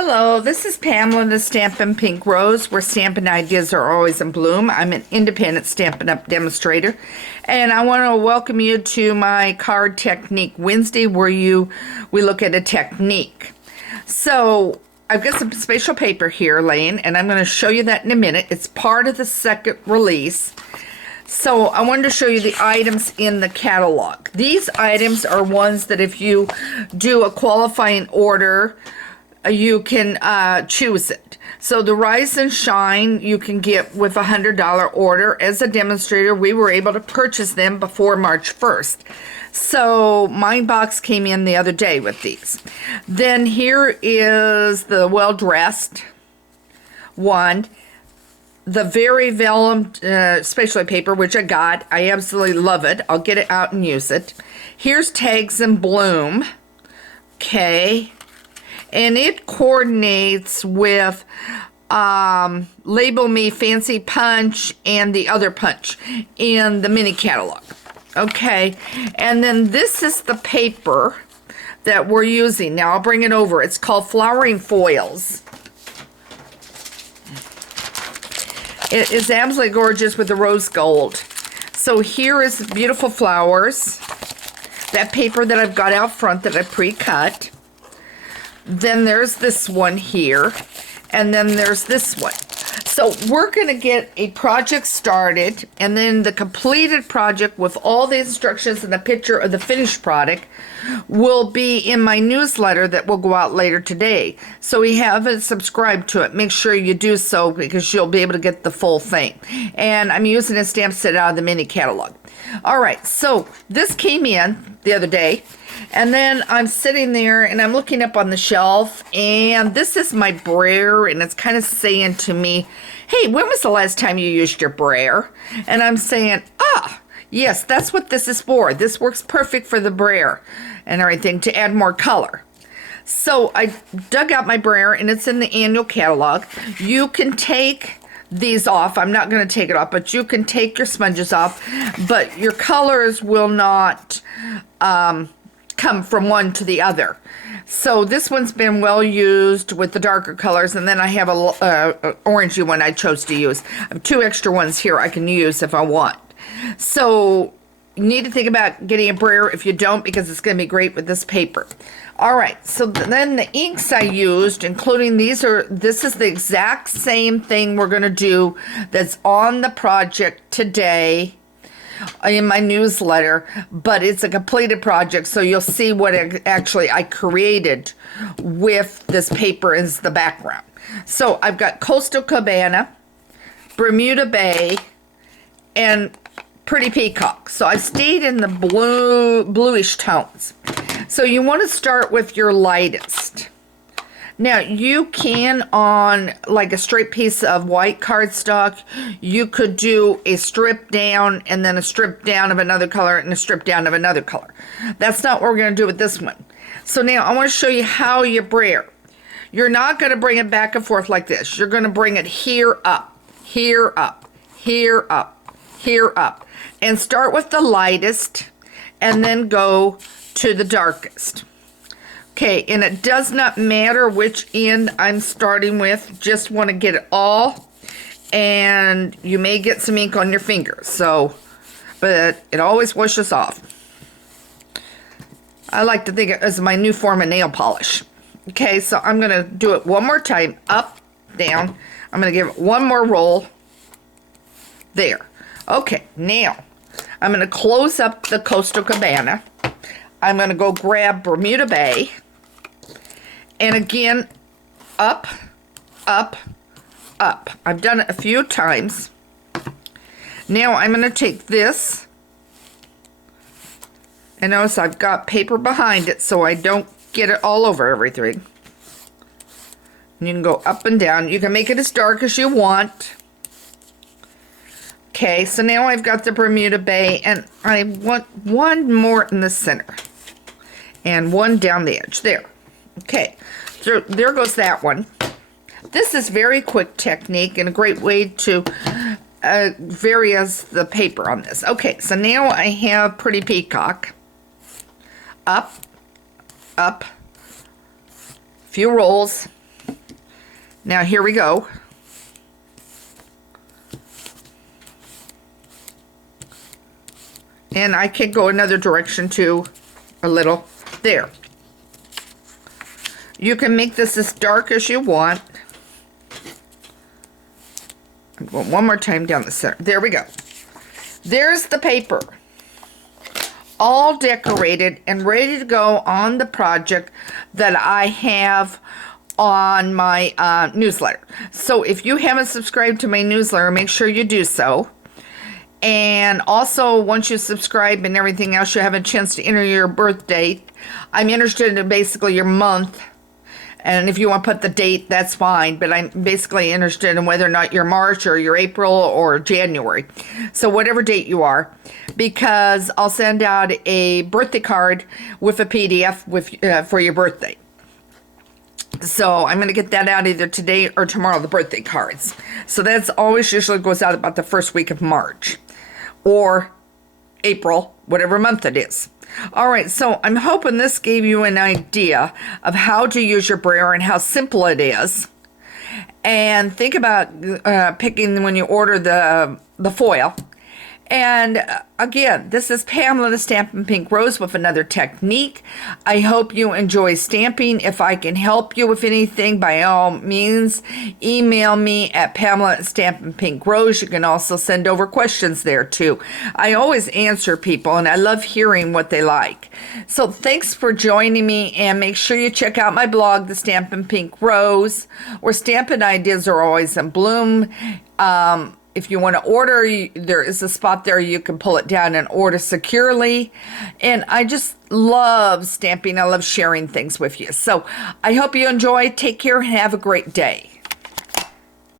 Hello, this is Pamela, the Stampin' Pink Rose, where stamping ideas are always in bloom. I'm an independent Stampin' Up! Demonstrator, and I want to welcome you to my Card Technique Wednesday, where we look at a technique. So, I've got some spatial paper here laying, and I'm going to show you that in a minute. It's part of the second release. So I wanted to show you the items in the catalog. These items are ones that if you do a qualifying order, you can choose it. So the Rise and Shine you can get with a $100 order. As a demonstrator, we were able to purchase them before March 1st. So my box came in the other day with these. Then here is the Well Dressed one. The Very Vellum Specialty Paper, which I got. I absolutely love it. I'll get it out and use it. Here's Tags in Bloom. Okay. And it coordinates with Label Me Fancy Punch and the other punch in the mini catalog. Okay. And then this is the paper that we're using. Now I'll bring it over. It's called Flowering Foils. It is absolutely gorgeous with the rose gold. So here is beautiful flowers. That paper that I've got out front that I pre-cut. Then there's this one here. And then there's this one. So we're going to get a project started, and then the completed project with all the instructions and the picture of the finished product will be in my newsletter that will go out later today. So if you haven't subscribed to it, make sure you do so, because you'll be able to get the full thing. And I'm using a stamp set out of the mini catalog. All right, so this came in the other day, and then I'm sitting there and I'm looking up on the shelf, and this is my Brayer, and it's kind of saying to me, hey, when was the last time you used your Brayer? And I'm saying, yes, that's what this is for. This works perfect for the Brayer and everything to add more color. So I dug out my Brayer, and it's in the annual catalog. You can take these off. I'm not going to take it off, but you can take your sponges off, but your colors will not come from one to the other. So this one's been well used with the darker colors, and then I have a orangey one I chose to use. I have 2 extra ones here I can use if I want. So you need to think about getting a Brayer if you don't, because it's going to be great with this paper. All right, so then the inks I used, including this is the exact same thing we're going to do that's on the project today in my newsletter, but it's a completed project, so you'll see what actually I created with this paper as the background. So I've got Coastal Cabana, Bermuda Bay, and Pretty Peacock. So I stayed in the bluish tones. So you want to start with your lightest. Now you can, on like a straight piece of white cardstock, you could do a strip down and then a strip down of another color and a strip down of another color. That's not what we're going to do with this one. So now I want to show you how you brayer. You're not going to bring it back and forth like this. You're going to bring it here up, here up, here up, here up. And start with the lightest and then go to the darkest. Okay, and it does not matter which end I'm starting with. Just want to get it all, and you may get some ink on your fingers. So, but it always washes off. I like to think of it as my new form of nail polish. Okay, so I'm going to do it one more time, up, down. I'm going to give it one more roll. There. Okay, now I'm going to close up the Coastal Cabana. I'm going to go grab Bermuda Bay. And again, up, up, up. I've done it a few times. Now I'm going to take this. And notice I've got paper behind it so I don't get it all over everything. And you can go up and down. You can make it as dark as you want. Okay, so now I've got the Bermuda Bay, and I want one more in the center. And one down the edge. There. Okay, so there goes that one. This is very quick technique and a great way to vary as the paper on this. Okay, so now I have Pretty Peacock. Up, up, few rolls, Now here we go. And I can go another direction too, a little. There. You can make this as dark as you want. I'm going one more time down the center. There we go. There's the paper. All decorated and ready to go on the project that I have on my newsletter. So if you haven't subscribed to my newsletter, make sure you do so. And also, once you subscribe and everything else, you have a chance to enter your birth date. I'm interested in basically your month. And if you want to put the date, that's fine. But I'm basically interested in whether or not you're March or you're April or January. So whatever date you are. Because I'll send out a birthday card with a PDF for your birthday. So I'm going to get that out either today or tomorrow, the birthday cards. So that's always usually goes out about the first week of March. Or April, whatever month it is. All right, so I'm hoping this gave you an idea of how to use your brayer and how simple it is. And think about picking when you order the foil. And again, this is Pamela the Stampin' Pink Rose with another technique. I hope you enjoy stamping. If I can help you with anything, by all means, email me at Pamela@StampinPinkRose. You can also send over questions there too. I always answer people and I love hearing what they like. So thanks for joining me, and make sure you check out my blog, The Stampin' Pink Rose, where stampin' ideas are always in bloom. If you want to order, there is a spot there you can pull it down and order securely. And I just love stamping. I love sharing things with you. So I hope you enjoy. Take care and have a great day.